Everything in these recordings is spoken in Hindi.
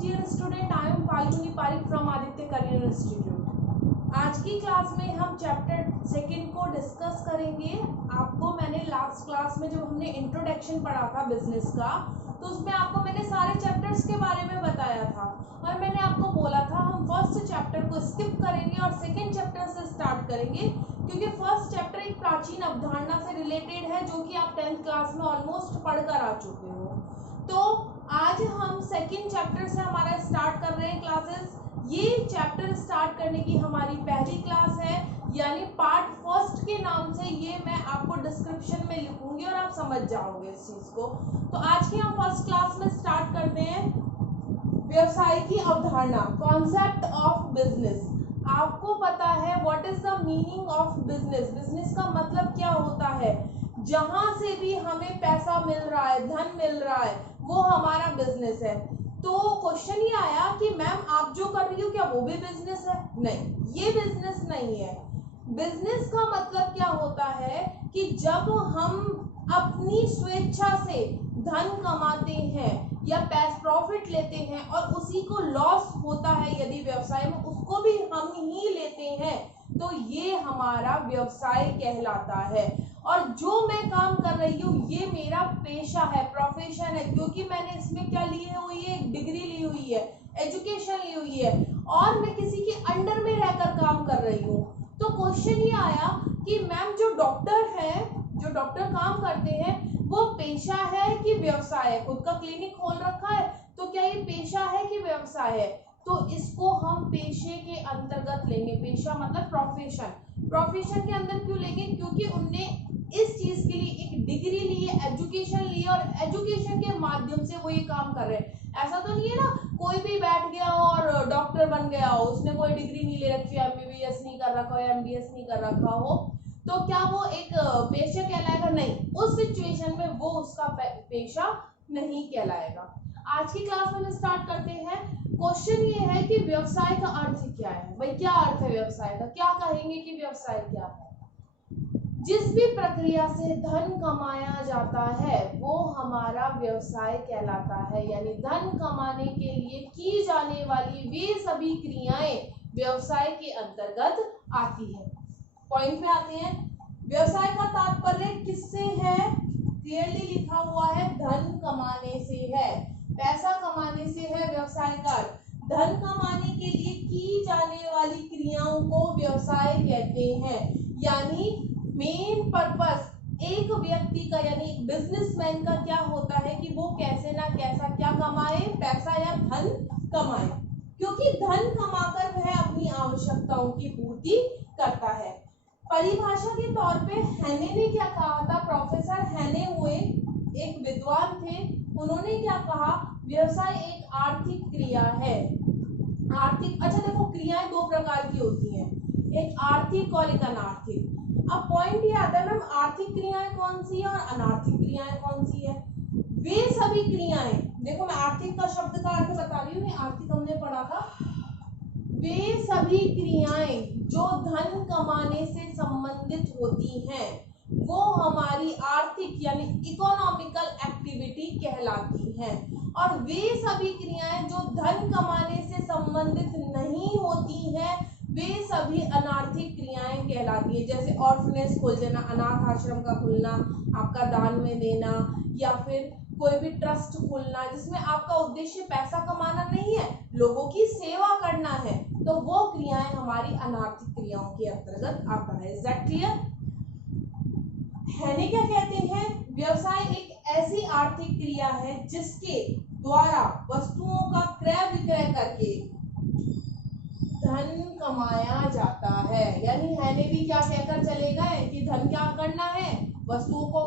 dear student, I am Falguni Parikh from Aditya Career Institute। आज की क्लास में हम चैप्टर सेकंड को डिस्कस करेंगे। आपको मैंने लास्ट क्लास में जब हमने इंट्रोडक्शन पढ़ा था बिजनेस का, तो उसमें आपको मैंने सारे चैप्टर्स के बारे में बताया था और मैंने आपको बोला था हम फर्स्ट चैप्टर को स्किप करेंगे और सेकंड चैप्टर से स्टार्ट करेंगे, क्योंकि फर्स्ट चैप्टर एक प्राचीन अवधारणा से रिलेटेड है जो कि आप 10th क्लास में ऑलमोस्ट पढ़कर आ चुके हो। तो आज हम सेकंड चैप्टर से हमारा स्टार्ट कर रहे हैं क्लासेस। ये चैप्टर स्टार्ट करने की हमारी पहली क्लास है, यानी पार्ट फर्स्ट के नाम से ये मैं आपको डिस्क्रिप्शन में लिखूंगी और आप समझ जाओगे इस चीज को। तो आज की हम फर्स्ट क्लास में स्टार्ट करते हैं व्यवसाय की अवधारणा, कॉन्सेप्ट ऑफ बिजनेस। आपको पता है what is the meaning of business. Business का मतलब क्या होता है? जहां से भी हमें पैसा मिल रहा है, धन मिल रहा है, वो हमारा बिजनेस है। तो क्वेश्चन ये आया कि मैम आप जो कर रही हो क्या वो भी बिजनेस है? नहीं, ये बिजनेस नहीं है। बिजनेस का मतलब क्या होता है कि जब हम अपनी स्वेच्छा से धन कमाते हैं या प्रॉफिट लेते हैं और उसी को लॉस होता है यदि व्यवसाय में, उसको भी हम ही लेते हैं, तो ये हमारा व्यवसाय कहलाता है। और जो मैं काम कर रही हूँ ये मेरा पेशा है, प्रोफेशन है, क्योंकि मैंने इसमें क्या ली हुई है, एक डिग्री ली हुई है, एजुकेशन ली हुई है और मैं किसी के अंडर में रहकर काम कर रही हूँ। तो क्वेश्चन ये आया कि मैम जो डॉक्टर है, जो डॉक्टर काम करते हैं, वो पेशा है कि व्यवसाय है? खुद का क्लिनिक खोल रखा है, तो क्या ये पेशा है कि व्यवसाय है? तो इसको हम पेशे के अंतर्गत लेंगे। पेशा मतलब प्रोफेशन। प्रोफेशन के अंदर क्यों लेंगे? क्योंकि उनने इस चीज के लिए एक डिग्री ली है, एजुकेशन ली है और एजुकेशन के माध्यम से वो ये काम कर रहे हैं। ऐसा तो नहीं है ना कोई भी बैठ गया और डॉक्टर बन गया हो, उसने कोई डिग्री नहीं ले रखी है, एमबीबीएस नहीं कर रखा हो, एमडीएस नहीं कर रखा हो, तो क्या वो एक पेशा कहलाएगा? नहीं, उस सिचुएशन में वो उसका पेशा नहीं कहलाएगा। आज की क्लास में स्टार्ट करते हैं। क्वेश्चन ये है कि व्यवसाय का अर्थ क्या है? भाई क्या अर्थ है व्यवसाय का? क्या कहेंगे कि व्यवसाय क्या है? जिस भी प्रक्रिया से धन कमाया जाता है वो हमारा व्यवसाय कहलाता है। यानी धन कमाने के लिए की जाने वाली वे सभी क्रियाएं व्यवसाय के अंतर्गत आती है। पॉइंट में आते हैं। व्यवसाय का तात्पर्य किससे है? क्लियरली लिखा हुआ है, धन कमाने से है, पैसा कमाने से है व्यवसाय का। धन कमाने के लिए की जाने वाली क्रियाओं को व्यवसाय कहते हैं। यानी मेन पर्पस एक व्यक्ति का यानी बिजनेसमैन का क्या होता है कि वो कैसे ना कैसा क्या कमाए, पैसा या धन कमाए, क्योंकि धन कमाकर वह अपनी आवश्यकताओं की पूर्ति करता है। परिभाषा के तौर पे हैने ने क्या कहा था? प्रोफेसर हैने हुए एक विद्वान थे, उन्होंने क्या कहा? व्यवसाय एक आर्थिक क्रिया है। आर्थिक, अच्छा देखो, क्रियाएं दो प्रकार की होती हैं, एक आर्थिक और एक अनार्थिक। अब पॉइंट ये आता है मैम आर्थिक क्रियाएं कौन सी है और अनार्थिक क्रियाएं कौन सी है? वे सभी क्रियाएं, देखो मैं आर्थिक का शब्द का अर्थ बता रही हूँ, आर्थिक हमने पढ़ा था। वे सभी क्रियाएं जो धन कमाने से संबंधित होती हैं वो हमारी आर्थिक यानी इकोनॉमिकल एक्टिविटी कहलाती हैं। और वे सभी क्रियाएं जो धन कमाने से संबंधित नहीं होती हैं वे सभी अनार्थिक क्रियाएं कहलाती है। जैसे ऑर्फनेज खोल देना, अनाथ आश्रम का खुलना, आपका दान में देना, या फिर कोई भी ट्रस्ट खोलना जिसमें आपका उद्देश्य पैसा कमाना नहीं है, लोगों की सेवा करना है, तो वो क्रियाएं हमारी अनार्थिक क्रियाओं के अंतर्गत आता है। Is that clear? हैने क्या कहते हैं? व्यवसाय एक ऐसी आर्थिक क्रिया है जिसके द्वारा वस्तुओं का क्रय विक्रय करके धन कमाया जाता है। यानी हैने भी क्या कहकर चले गए कि धन क्या करना है? वस्तुओं को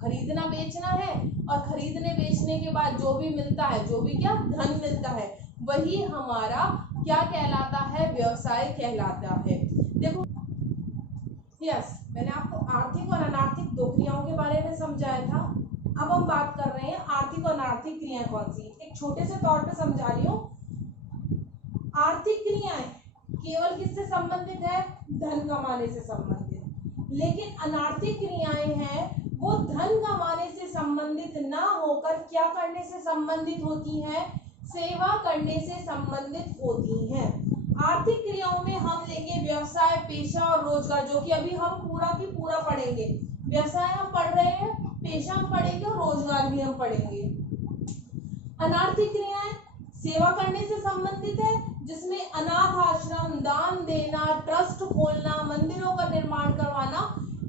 खरीदना बेचना है, और खरीदने बेचने के बाद जो भी मिलता है, जो भी क्या धन मिलता है, वही हमारा क्या कहलाता है? व्यवसाय कहलाता है। देखो यस, मैंने आपको आर्थिक और अनार्थिक दो क्रियाओं के बारे में समझाया था। अब हम बात कर रहे हैं आर्थिक और अनार्थिक क्रियाएं कौन सी। एक छोटे से तौर पे समझा रही हूँ। आर्थिक क्रियाएं केवल किससे संबंधित है? धन कमाने से संबंधित। लेकिन अनार्थिक क्रियाएं हैं वो धन कमाने से संबंधित ना होकर क्या करने से संबंधित होती हैं? सेवा करने से संबंधित होती हैं। आर्थिक क्रियाओं में हम लेंगे व्यवसाय, पेशा और रोजगार, जो कि अभी हम पूरा की पूरा पढ़ेंगे। व्यवसाय हम पढ़ रहे हैं, पेशा हम पढ़ेंगे और रोजगार भी हम पढ़ेंगे। अनार्थिक क्रियाएं सेवा करने से संबंधित है, जिसमें अनाथ आश्रम, दान देना, ट्रस्ट खोलना, मंदिरों का निर्माण करवाना,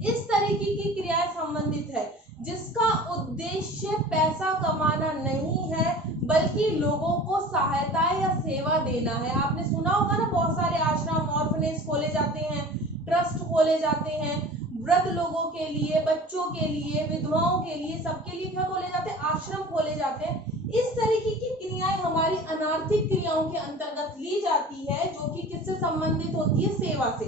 इस तरीके की क्रियाएं संबंधित है, जिसका उद्देश्य पैसा कमाना नहीं है बल्कि लोगों को सहायता या सेवा देना है। आपने सुना होगा ना, बहुत सारे आश्रम, ऑर्फनेज खोले जाते हैं, ट्रस्ट खोले जाते हैं, वृद्ध लोगों के लिए, बच्चों के लिए, विधवाओं के लिए, सबके लिए क्या खोले जाते हैं? आश्रम खोले जाते हैं। इस तरीके की क्रियाएं हमारी अनार्थिक क्रियाओं के अंतर्गत ली जाती है, जो कि किससे संबंधित होती है? सेवा से।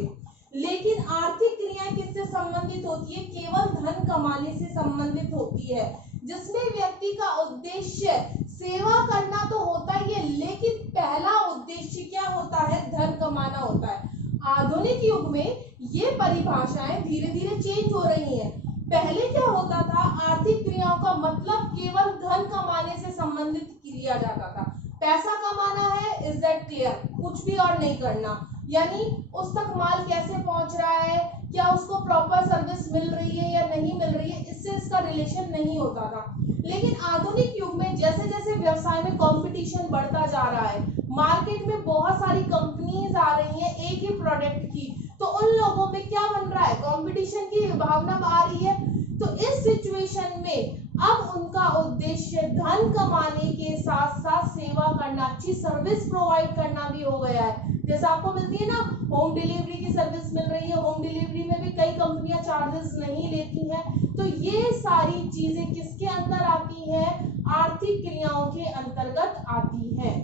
लेकिन आर्थिक क्रियाएं किससे संबंधित होती है? केवल धन कमाने से संबंधित होती है, जिसमें व्यक्ति का उद्देश्य सेवा करना तो होता ही है, लेकिन पहला उद्देश्य क्या होता है? धन कमाना होता है। आधुनिक युग में ये परिभाषाएं धीरे धीरे चेंज हो रही हैं। पहले क्या होता था? आर्थिक क्रियाओं का मतलब केवल धन कमाने से संबंधित किया जाता था। पैसा कमाना है, इज दैट क्लियर? कुछ भी और नहीं करना, यानी उस तक माल कैसे पहुंच रहा है, क्या उसको प्रॉपर सर्विस मिल रही है या नहीं मिल रही है, इससे इसका रिलेशन नहीं होता था। लेकिन आधुनिक युग में जैसे जैसे व्यवसाय में कंपटीशन बढ़ता जा रहा है, मार्केट में बहुत सारी कंपनीज आ रही हैं एक ही प्रोडक्ट की, तो उन लोगों में क्या बन रहा है? कंपटीशन की भावना आ रही है। तो इस सिचुएशन में अब उनका उद्देश्य धन कमाने के साथ साथ सेवा करना, अच्छी सर्विस प्रोवाइड करना भी हो गया है। जैसे आपको मिलती है ना, होम डिलीवरी की सर्विस मिल रही है, होम डिलीवरी में भी कई कंपनियां चार्जेस नहीं लेती हैं। तो ये सारी चीजें किसके अंदर आती हैं? आर्थिक क्रियाओं के अंतर्गत आती हैं।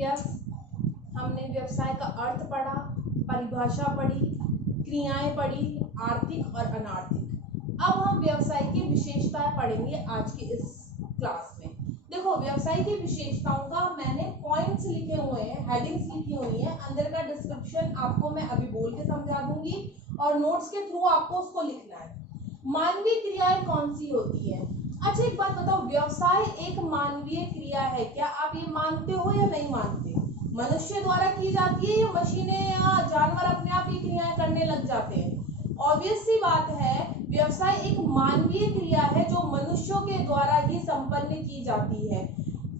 यस, हमने व्यवसाय का अर्थ पढ़ा, परिभाषा पढ़ी, क्रियाएं पढ़ी, आर्थिक और अनार्थिक। अब हम व्यवसाय की विशेषताएं पढ़ेंगे आज की इस क्लास में। देखो, व्यवसाय की विशेषताओं का मैंने पॉइंट्स लिखे हुए हैं, हेडिंग्स लिखी हुई है, अंदर का डिस्क्रिप्शन आपको मैं अभी बोल के समझा दूंगी और नोट्स के थ्रू आपको उसको लिखना है। मानवीय क्रियाएं कौन सी होती है? अच्छा, एक बात बताओ, व्यवसाय एक मानवीय क्रिया है क्या? आप ये मानते हो या नहीं मानते? मनुष्य द्वारा की जाती है या मशीनें या जानवर अपने आप ये क्रियाएं करने लग जाते हैं? ऑब्वियस सी बात है, व्यवसाय एक मानवीय क्रिया है जो मनुष्यों के द्वारा ही संपन्न की जाती है।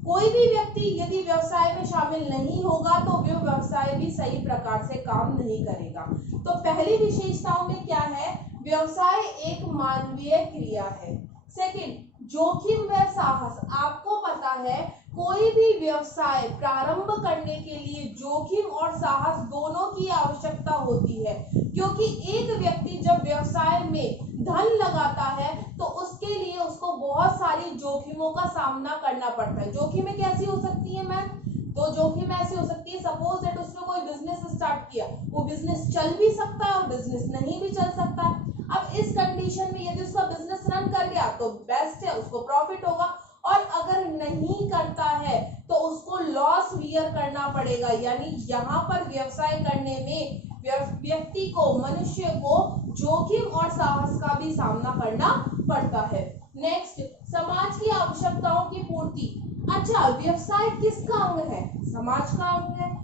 कोई भी व्यक्ति यदि व्यवसाय में शामिल नहीं होगा तो वो व्यवसाय भी सही प्रकार से काम नहीं करेगा। तो पहली विशेषताओं में क्या है? व्यवसाय एक मानवीय क्रिया है। सेकंड, जोखिम व साहस। आपको पता है, कोई भी व्यवसाय प्रारंभ करने के लिए जोखिम और साहस दोनों की आवश्यकता होती है, क्योंकि एक व्यक्ति जब व्यवसाय में धन लगाता है तो उसके लिए उसको बहुत सारी जोखिमों का सामना करना पड़ता है। जोखिमें कैसी हो सकती है मैम? तो जोखिम ऐसी हो सकती है, सपोज दैट उसने कोई बिजनेस स्टार्ट किया, वो बिजनेस चल भी सकता है और बिजनेस नहीं भी चल सकता है। अब इस कंडीशन में यदि उसका बिजनेस रन कर गया तो बेस्ट है, उसको प्रॉफिट होगा, और अगर नहीं करता है तो उसको लॉस वियर करना पड़ेगा। यानी यहाँ पर व्यवसाय करने में व्यक्ति को, मनुष्य को जोखिम और साहस का भी सामना करना पड़ता है। नेक्स्ट, समाज की आवश्यकताओं की पूर्ति। अच्छा, व्यवसाय किसका अंग है? समाज का अंग है।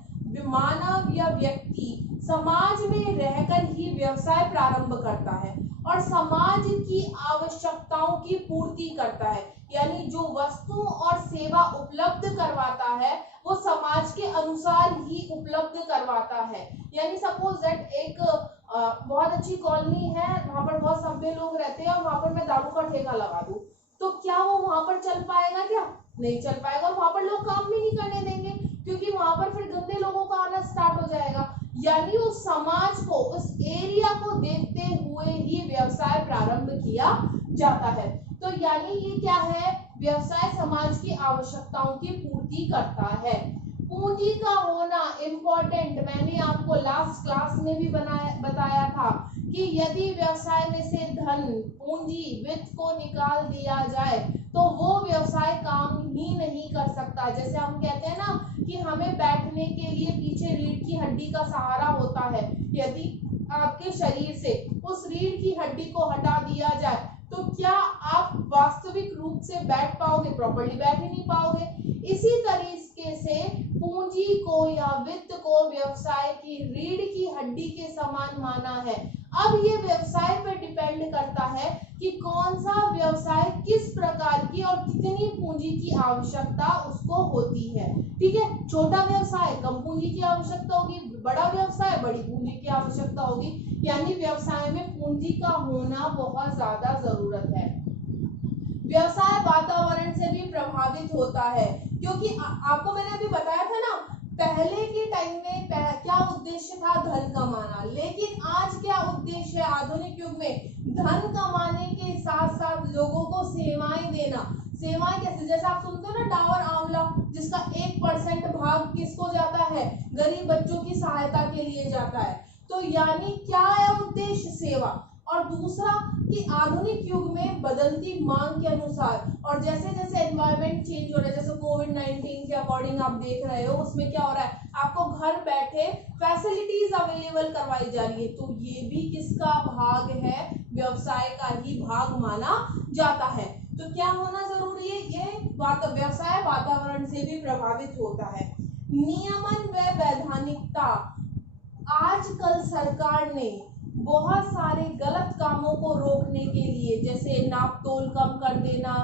मानव या व्यक्ति समाज में रहकर ही व्यवसाय प्रारंभ करता है और समाज की आवश्यकताओं की पूर्ति करता है। यानी जो वस्तु और सेवा उपलब्ध करवाता है वो समाज के अनुसार ही उपलब्ध करवाता है। यानी सपोज दैट एक बहुत अच्छी कॉलोनी है, वहां पर बहुत सभ्य लोग रहते हैं और वहां पर मैं दारू का ठेका लगा दूं, तो क्या वो वहां पर चल पाएगा? क्या नहीं चल पाएगा। वहां पर लोग काम भी नहीं करने देंगे, क्योंकि वहां पर फिर गंदे लोगों का आना स्टार्ट हो जाएगा। यानी उस समाज को, उस एरिया को देखते हुए ही व्यवसाय प्रारंभ किया जाता है। तो यानी ये क्या है? व्यवसाय समाज की आवश्यकताओं की पूर्ति करता है। पूंजी का होना इम्पोर्टेंट, मैंने आपको लास्ट क्लास में भी बताया था कि यदि व्यवसाय में से धन, पूंजी, वित्त को निकाल दिया जाए तो वो व्यवसाय काम ही नहीं कर सकता। जैसे हम कहते हैं ना कि हमें बैठने के लिए पीछे रीढ़ की हड्डी का सहारा होता है, यदि आपके शरीर से उस रीढ़ की हड्डी को हटा दिया जाए तो क्या आप वास्तविक से बैठ पाओगे, प्रॉपर्ली बैठ ही नहीं पाओगे। इसी तरीके से पूंजी को या वित्त को व्यवसाय की रीढ़ की हड्डी के समान माना है। अब ये व्यवसाय पर डिपेंड करता है कि कौन सा व्यवसाय किस प्रकार की और कितनी पूंजी की आवश्यकता उसको होती है। ठीक है, छोटा व्यवसाय कम पूंजी की आवश्यकता होगी, बड़ा व्यवसाय बड़ी पूंजी की आवश्यकता होगी। यानी व्यवसाय में पूंजी का होना बहुत ज्यादा जरूरत है। व्यवसाय वातावरण से भी प्रभावित होता है, क्योंकि आपको मैंने अभी बताया था ना, पहले के टाइम में क्या उद्देश्य था, धन कमाना। लेकिन आज क्या उद्देश्य है आधुनिक युग में, धन कमाने के साथ साथ लोगों को सेवाएं देना। सेवाएं कैसे, जैसे आप सुनते हो ना डाबर आंवला, जिसका 1% भाग किसको जाता है, गरीब बच्चों की सहायता के लिए जाता है। तो यानी क्या है उद्देश्य, सेवा। और दूसरा कि आधुनिक युग में बदलती मांग के अनुसार और जैसे जैसे एनवायरनमेंट चेंज हो रहा है, जैसे कोविड-19 के अकॉर्डिंग आप देख रहे हो, उसमें क्या हो रहा है, आपको घर बैठे फैसिलिटीज अवेलेबल करवाई जा रही है। तो ये भी किसका भाग है, व्यवसाय का ही भाग माना जाता है। तो क्या होना जरूरी है, ये व्यवसाय वातावरण से भी प्रभावित होता है। नियमन व वैधानिकता, आजकल सरकार ने बहुत सारे गलत कामों को रोकने के लिए, जैसे नाप तोल कम कर देना,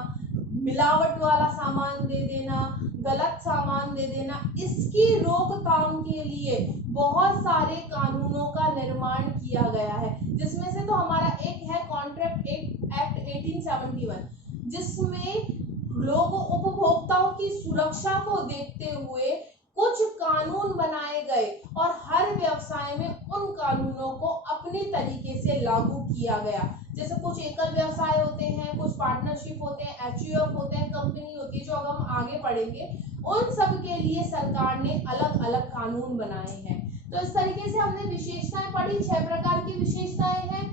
मिलावट वाला सामान दे देना, गलत सामान दे देना, इसकी रोकथाम के लिए बहुत सारे कानूनों का निर्माण किया गया है। जिसमें से तो हमारा एक है कॉन्ट्रैक्ट एक्ट 1871, जिसमें लोगों उपभोक्ताओं की सुरक्षा को देखते हुए कुछ कानून बनाए गए और हर व्यवसाय में उन कानूनों को अपनी तरीके से लागू किया गया। जैसे कुछ एकल व्यवसाय होते हैं, कुछ पार्टनरशिप होते हैं, एचयूएफ होते हैं, कंपनी होती है, जो अब हम आगे पढ़ेंगे, उन सब के लिए सरकार ने अलग अलग कानून बनाए हैं। तो इस तरीके से हमने विशेषताएं पढ़ी, 6 प्रकार की विशेषताएं हैं।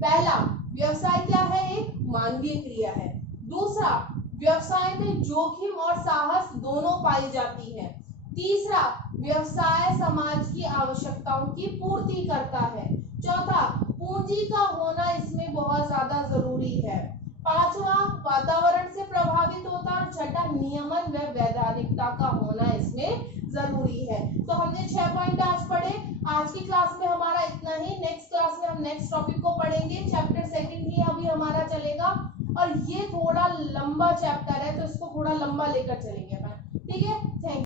पहला, व्यवसाय क्या है, एक मानवीय क्रिया है। दूसरा, व्यवसाय में जोखिम और साहस दोनों पाई जाती है। तीसरा, व्यवसाय समाज की आवश्यकताओं की पूर्ति करता है। चौथा, पूंजी का होना इसमें बहुत ज्यादा जरूरी है। पांचवा, वातावरण से प्रभावित होता है। और छठा, नियमन व वैधानिकता का होना इसमें जरूरी है। तो हमने 6 पॉइंट आज पढ़े। आज की क्लास में हमारा इतना ही। नेक्स्ट क्लास में हम नेक्स्ट टॉपिक को पढ़ेंगे। चैप्टर 2 ही अभी हमारा चलेगा और ये थोड़ा लंबा चैप्टर है, तो इसको थोड़ा लंबा लेकर चलेंगे। ठीक है, थैंक यू।